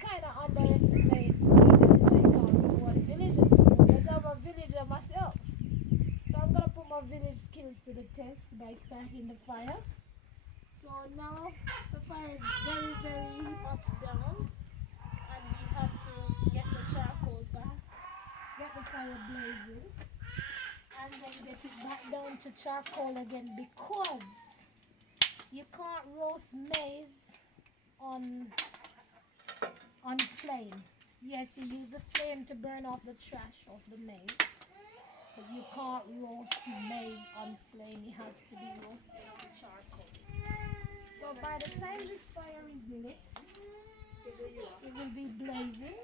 kind of underestimate what villagers do because I'm a villager myself. So I'm gonna put my village skills to the test by starting the fire. So now the fire is very, very much down, and we have to get the charcoal back, get the fire blazing, and then get it back down to charcoal again because you can't roast maize on flame. Yes, you use the flame to burn off the trash of the maize, but you can't roast maize on flame. It has to be roasted on charcoal. So by the time this fire is lit, it will be blazing,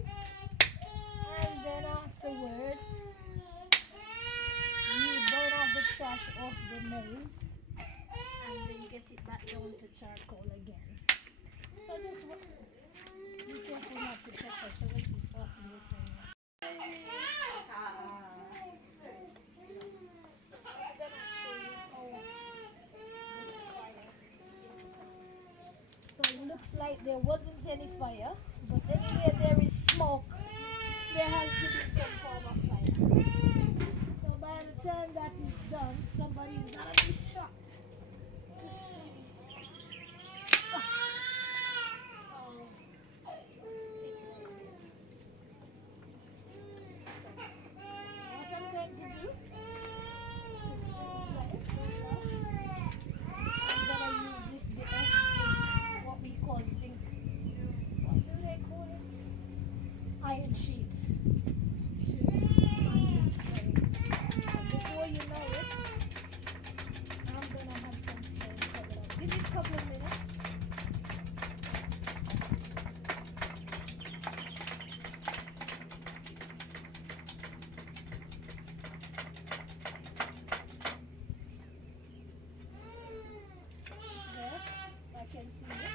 and then afterwards you burn off the trash of the maize and then get it back down to charcoal again. So just be careful not to touch us so that it's passing your thing. So I'm gonna show you how this fire. So it looks like there wasn't any fire, but anywhere there is smoke, there has to be some form of fire. So by the time that is done, somebody's gonna be shocked to see how what I'm going to do is I'm gonna use this bit of zinc, what we call zinc. What do they call it? Iron sheets to find this flame. And before you know it, I'm gonna have some flame coming up. Give it a couple of minutes. There, I can see it.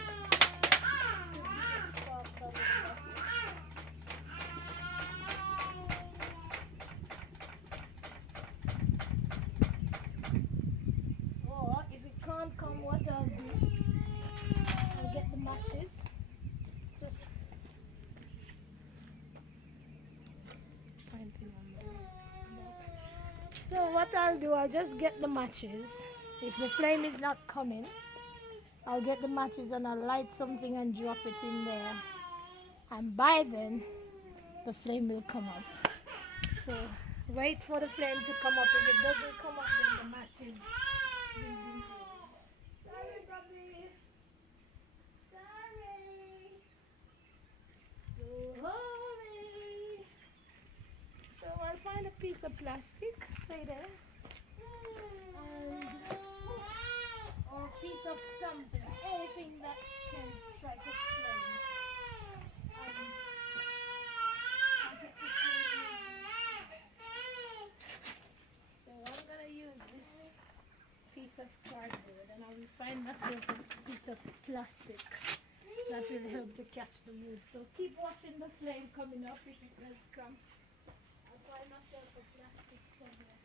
Sparks over the bottom. Or if it can't come, what I'll do, I'll get the matches. Just pointing on the so what I'll do, I'll just get the matches. If the flame is not coming, I'll get the matches and I'll light something and drop it in there. And by then, the flame will come up. So wait for the flame to come up. If it doesn't come up, then the matches will be used. Sorry, Bobby. Sorry. So hurry. So I'll find a piece of plastic, stay there, and or a piece of something, anything that can strike a flame. I'll get the flame. So I'm gonna use this piece of cardboard, and I will find myself a piece of plastic that will help to catch the wood. So keep watching the flame coming up. If it does come, I'll find myself a plastic somewhere.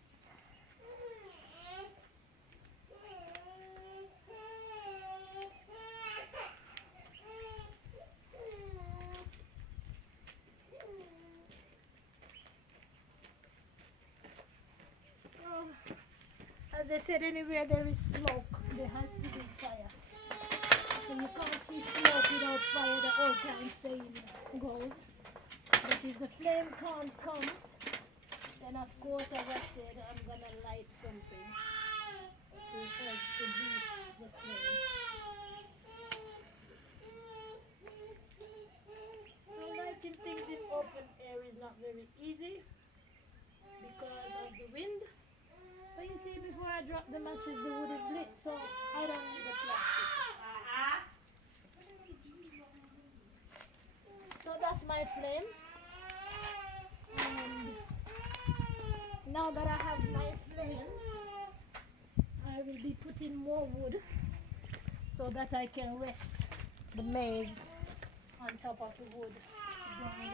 So, as I said, anywhere there is smoke, there has to be fire. So you can't see smoke without fire, the old time saying goes. But if the flame can't come, then of course, as I said, I'm gonna light something to help produce the flame. So lighting things in open air is not very easy because of the wind. But you see, before I drop the matches, the wood is lit, so I don't need the plastic. So that's my flame. And now that I have my flame, I will be putting more wood so that I can rest the maize on top of the wood to burn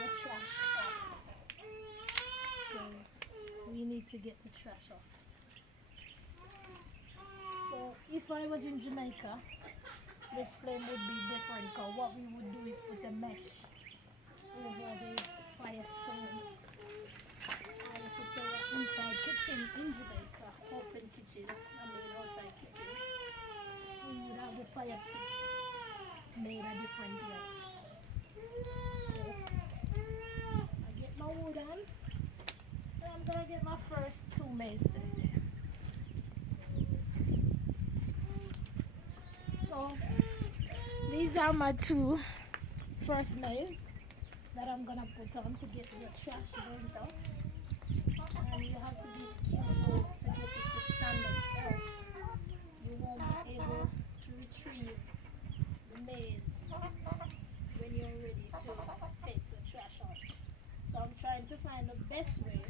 the trash off. So we need to get the trash off. So if I was in Jamaica, this flame would be different because what we would do is put a mesh over the fire stones. And if it's an inside kitchen in Jamaica, open kitchen, I mean outside kitchen, we would have the fire pit made a different way. So, I get my wood on, and I'm gonna get my first 2 maize there. So these are my 2 first maize that I'm gonna put on to get the trash burnt off. And you have to be skillful to get it to stand up, else you won't be able to retrieve the maize when you're ready to take the trash out. So I'm trying to find the best way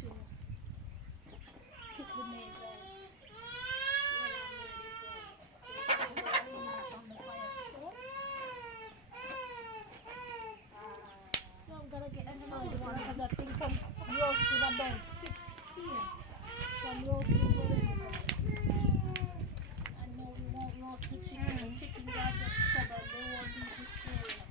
to pick the maize out when I'm ready for it. So I'm putting that on the fire stove. So I'm gonna get another one because I think I'm roasting about 6 here. So I'm roasting already. I know we won't roast the chicken. The chickens are just stubborn. They won't be this area.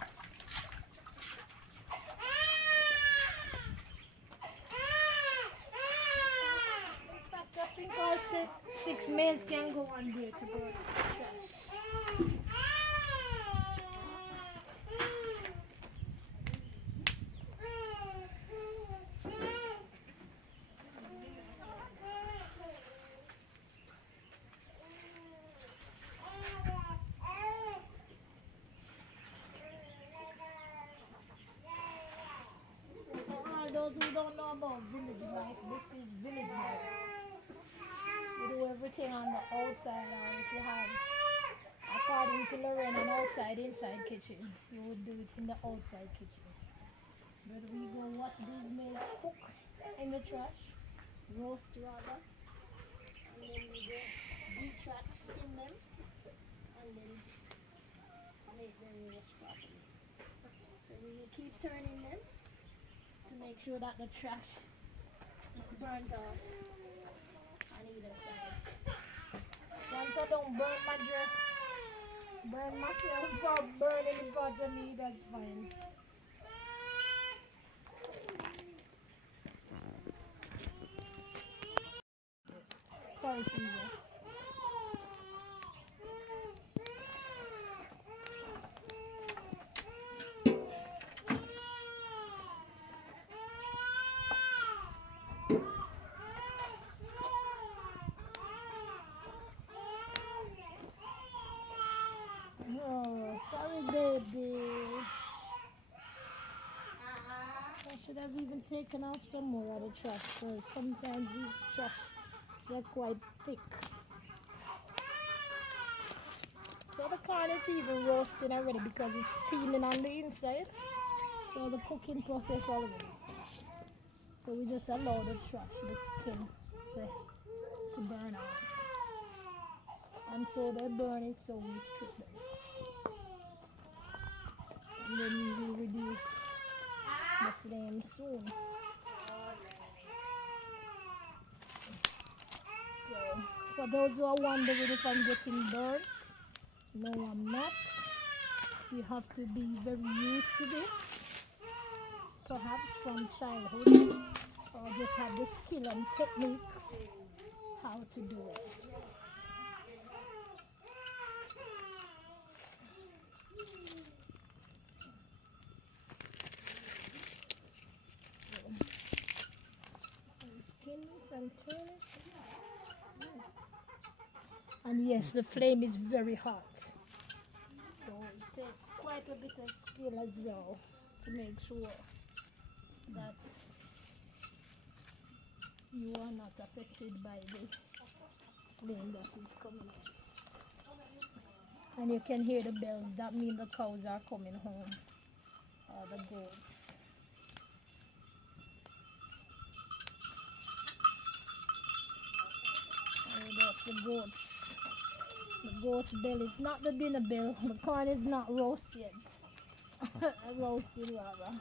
In fact, I think I said 6 maize can go on there to burn the trash. Those who don't know about village life, this is village life. You do everything on the outside, or if you have, according to Lorraine, an outside inside kitchen, you would do it in the outside kitchen. But we go watch these maize cook in the trash, roast rather, and then we go deep trash, skin them, and then make them roast properly. So we will keep turning them to make sure that the trash is burnt off on either side. Once I don't burn my dress, burn myself, or burn any part of me, that's fine. Sorry, Caesar. Oh, sorry, baby. I should have even taken off some more of the trash because sometimes these trash get quite thick. So the corn is even roasting already because it's steaming on the inside. So the cooking process already starts. So we just allow the trash, the skin, to burn off. And so they burn it, so we strip them. And then we will reduce the flame soon. So for those who are wondering if I'm getting burnt, no, I'm not. You have to be very used to this, perhaps from childhood, or just have the skill and technique how to do it. And turn it. And yes, the flame is very hot, so it takes quite a bit of skill as well to make sure that you are not affected by the flame that is coming in. And you can hear the bells, that means the cows are coming home, or the goats. The goats. The goat's bell is not the dinner bell. The corn is not roasted. Roasted rather.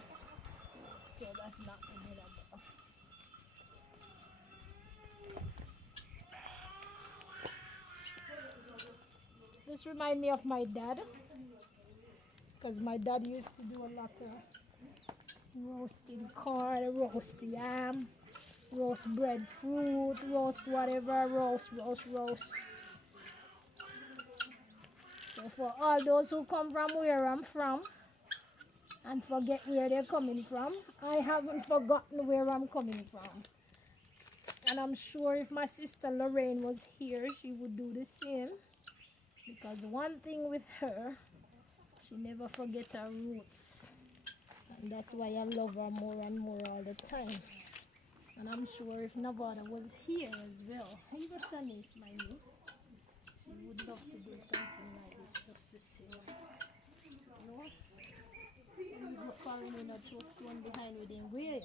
So that's not the dinner bell. This This reminds me of my dad, because my dad used to do a lot of roasting corn, roast yam, roast breadfruit, roast whatever, roast. So for all those who come from where I'm from and forget where they're coming from, I haven't forgotten where I'm coming from. And I'm sure if my sister Lorraine was here, she would do the same. Because one thing with her, she never forgets her roots. And that's why I love her more and more all the time. And I'm sure if Nevada was here as well, even Shanice, my niece, she would love to do something like this just the same. You know? And we go foreign in a trust one behind within where,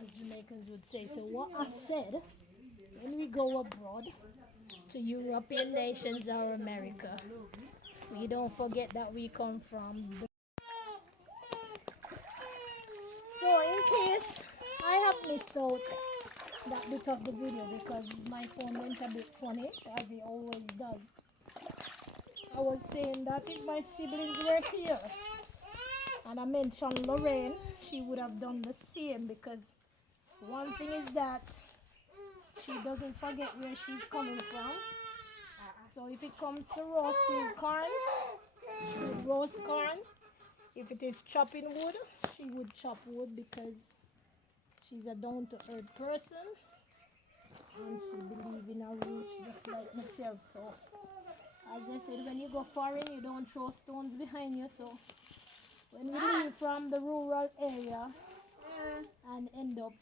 as Jamaicans would say. So what I said, when we go abroad to European nations or America, we don't forget that we come from the... So in case I have missed out that bit of the video because my phone went a bit funny, as it always does. I was saying that if my siblings were here and I mentioned Lorraine, she would have done the same, because one thing is that she doesn't forget where she's coming from. So if it comes to roasting corn, she would roast corn. If it is chopping wood, she would chop wood, because she's a down-to-earth person and she believes in her roots just like myself. So as I said, when you go foreign, you don't throw stones behind you. So when we leave from the rural area and end up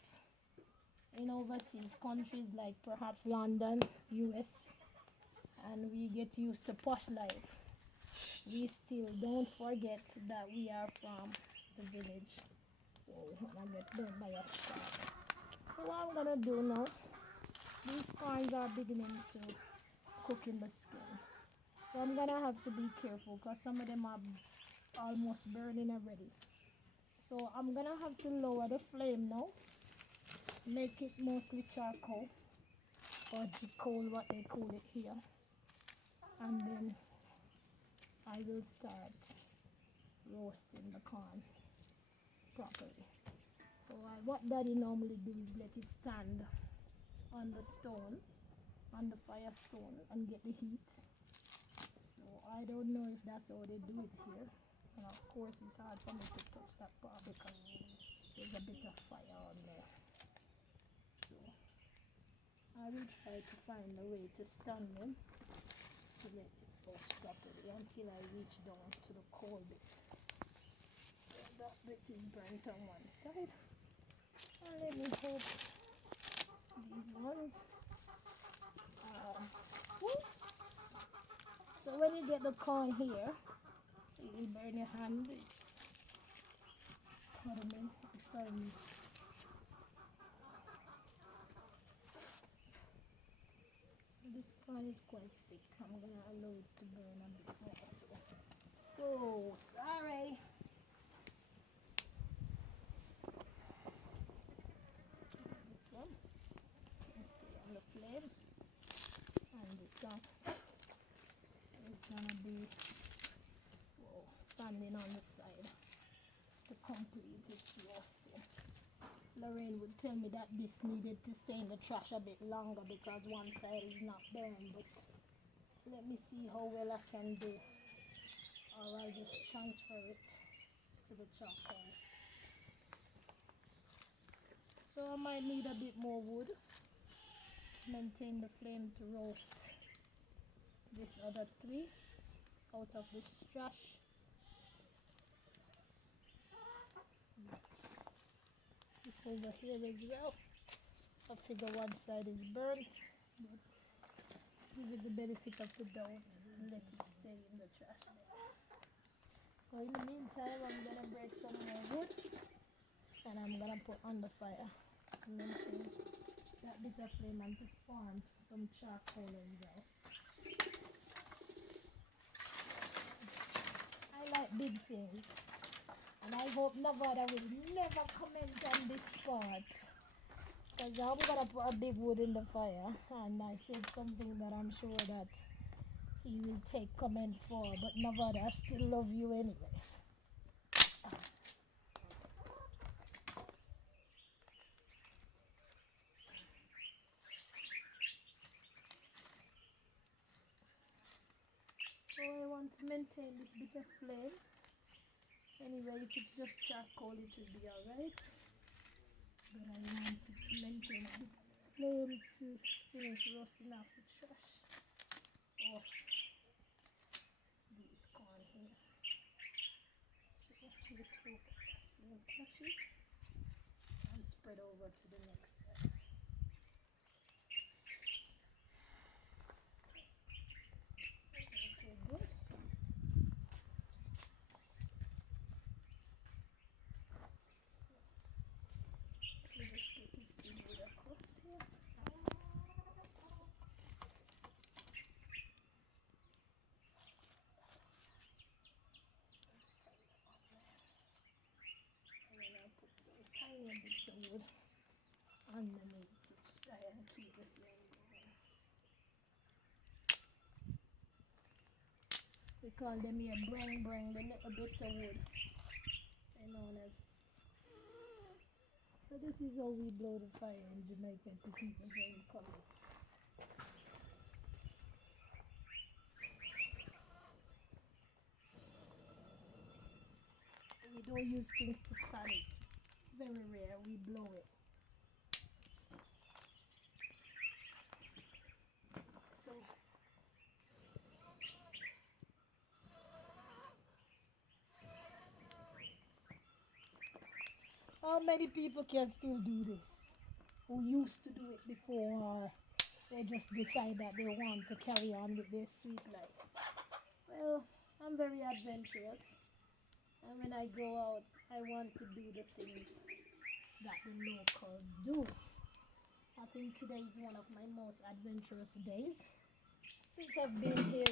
in overseas countries like perhaps London, US, and we get used to posh life, we still don't forget that we are from the village. Oh, I get burnt by a spark. So what I'm gonna do now, these corns are beginning to cook in the skin. So I'm gonna have to be careful because some of them are almost burning already. So I'm gonna have to lower the flame now, make it mostly charcoal or coal, what they call it here, and then I will start roasting the corn properly. So what Daddy normally do is let it stand on the stone, on the fire stone, and get the heat. So I don't know if that's how they do it here. And of course it's hard for me to touch that part because there's a bit of fire on there. So I will try to find a way to stand them to let it roast properly until I reach down to the coal bit. So that bit is burnt on one side. And let me hope these ones whoops. So when you get the corn here, you will burn your hand. Pardon me, this corn is quite thick. I'm gonna allow it to burn a bit more. So. Oh, sorry. This one, let's stay on the flame, and this one is gonna be standing on the side to complete its roasting. Lorraine would tell me that this needed to stay in the trash a bit longer because one side is not burned, but let me see how well I can do, or I'll just transfer it to the charcoal. So I might need a bit more wood to maintain the flame to roast this other three out of this trash. This over here as well. I figure one side is burnt, but give it the benefit of the doubt and let it stay in the trash there. So in the meantime, I'm gonna break some more wood and I'm gonna put on the fire to maintain that bit of flame and to form some charcoal as well. I like big things, and I hope Nevada will never comment on this part, because I'm gonna put a big wood in the fire, and I said something that I'm sure that he will take comment for, but nobody, I still love you anyway. So I want to maintain this bit of flame. Anyway, if it's just charcoal, it will be alright. But I want to maintain a bit of flame to finish roasting off the trash off these corn here. So let's hope we'll catch it and spread over to the next side. Okay, good. Tiny bits of wood underneath to try and keep the flame going. We call them here brang brang, the little bits of wood. They're known as. So this is how we blow the fire in Jamaica to keep the flame coming. We don't use things to fan it. Very rare, we blow it. So how many people can still do this? Who used to do it before, or they just decide that they want to carry on with their sweet life? Well, I'm very adventurous. And when I go out, I want to do the things that the locals do. I think today is one of my most adventurous days since I've been here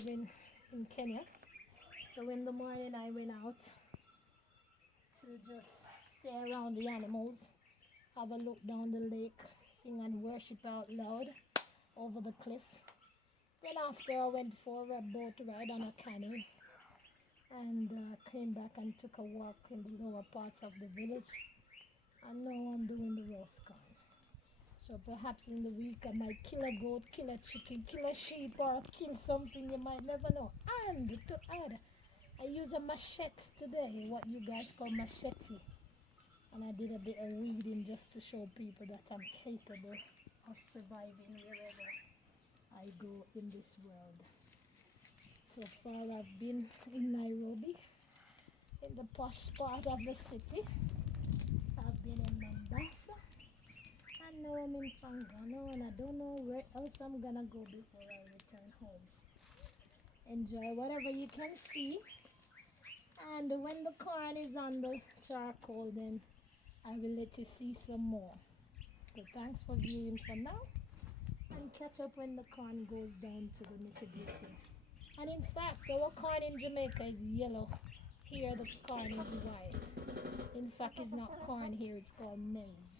in Kenya. So in the morning I went out to just stay around the animals, have a look down the lake, sing and worship out loud over the cliff. Then after I went for a boat ride on a canoe and came back and took a walk in the lower parts of the village. And now I'm doing the roast corn. So perhaps in the week I might kill a goat, kill a chicken, kill a sheep, or kill something, you might never know. And to add, I use a machete today, what you guys call machete. And I did a bit of weeding just to show people that I'm capable of surviving wherever I go in this world. So far I've been in Nairobi, in the posh part of the city. I've been in Mombasa, and now I'm in Pangano, and I don't know where else I'm gonna go before I return home. Enjoy whatever you can see, and when the corn is on the charcoal, then I will let you see some more. So thanks for viewing for now, and catch up when the corn goes down to the nitty-gritty. And in fact, our corn in Jamaica is yellow. Here the corn is white. In fact, it's not corn here, it's called maize.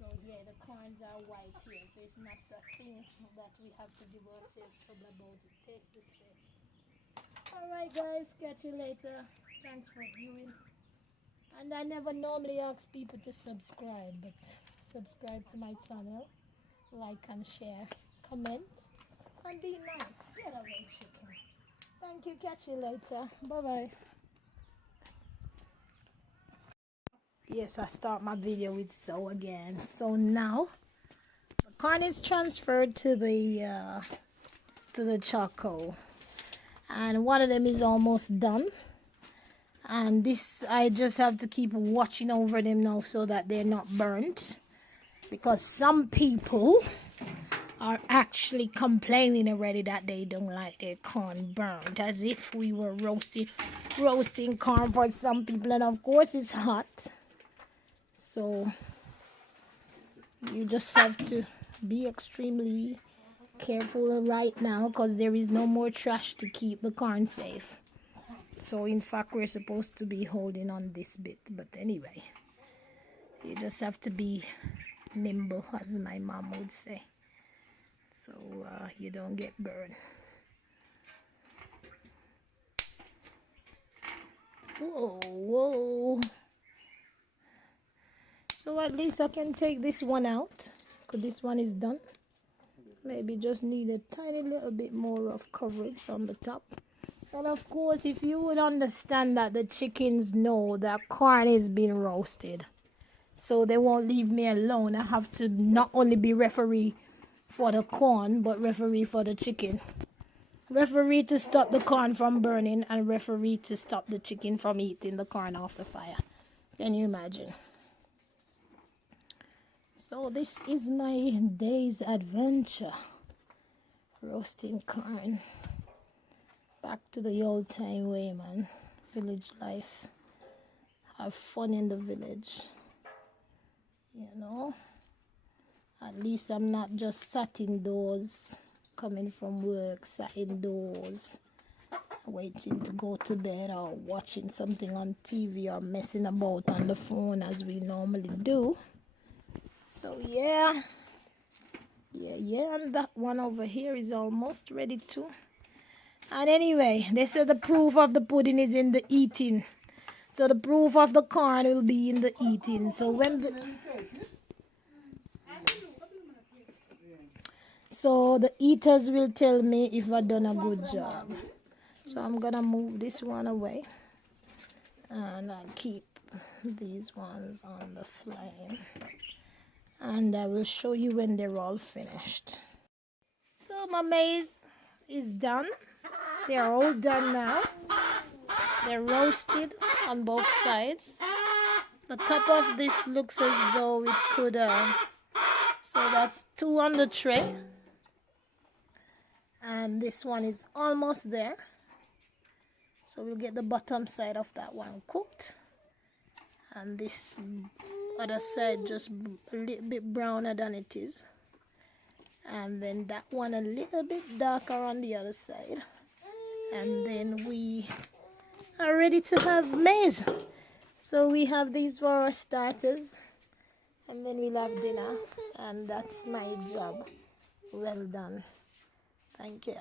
So yeah, the corns are white here, so it's not a thing that we have to give ourselves trouble about. It tastes the same. Alright guys, catch you later. Thanks for viewing. And I never normally ask people to subscribe, but subscribe to my channel, like and share, comment, and be nice. Get away, chicken. Thank you, catch you later. Bye-bye. Yes, I start my video with so again. So now the corn is transferred to the charcoal, and one of them is almost done. And this I just have to keep watching over them now so that they're not burnt, because some people are actually complaining already that they don't like their corn burnt, as if we were roasting corn for some people. And of course it's hot, so you just have to be extremely careful right now, because there is no more trash to keep the corn safe. So in fact we're supposed to be holding on this bit, but anyway, you just have to be nimble, as my mom would say, so you don't get burned. Whoa, whoa. So at least I can take this one out, because this one is done. Maybe just need a tiny little bit more of coverage on the top. And of course, if you would understand that the chickens know that corn is being roasted, so they won't leave me alone. I have to not only be referee for the corn, but referee for the chicken. Referee to stop the corn from burning, and referee to stop the chicken from eating the corn off the fire. Can you imagine? So this is my day's adventure. Roasting corn. Back to the old time way, man. Village life. Have fun in the village. You know? At least I'm not just sat indoors, coming from work, sat indoors, waiting to go to bed or watching something on TV or messing about on the phone as we normally do. So yeah, and that one over here is almost ready too. And anyway, they said the proof of the pudding is in the eating. So the proof of the corn will be in the eating. So when the eaters will tell me if I've done a good job. So I'm gonna move this one away, and I'll keep these ones on the flame. And I will show you when they're all finished. So my maize is done. They're all done now. They're roasted on both sides. The top of this looks as though it could, so that's 2 on the tray. And this one is almost there. So we'll get the bottom side of that one cooked. And this other side just a little bit browner than it is. And then that one a little bit darker on the other side. And then we are ready to have maize. So we have these for our starters. And then we'll have dinner. And that's my job. Well done. Thank you.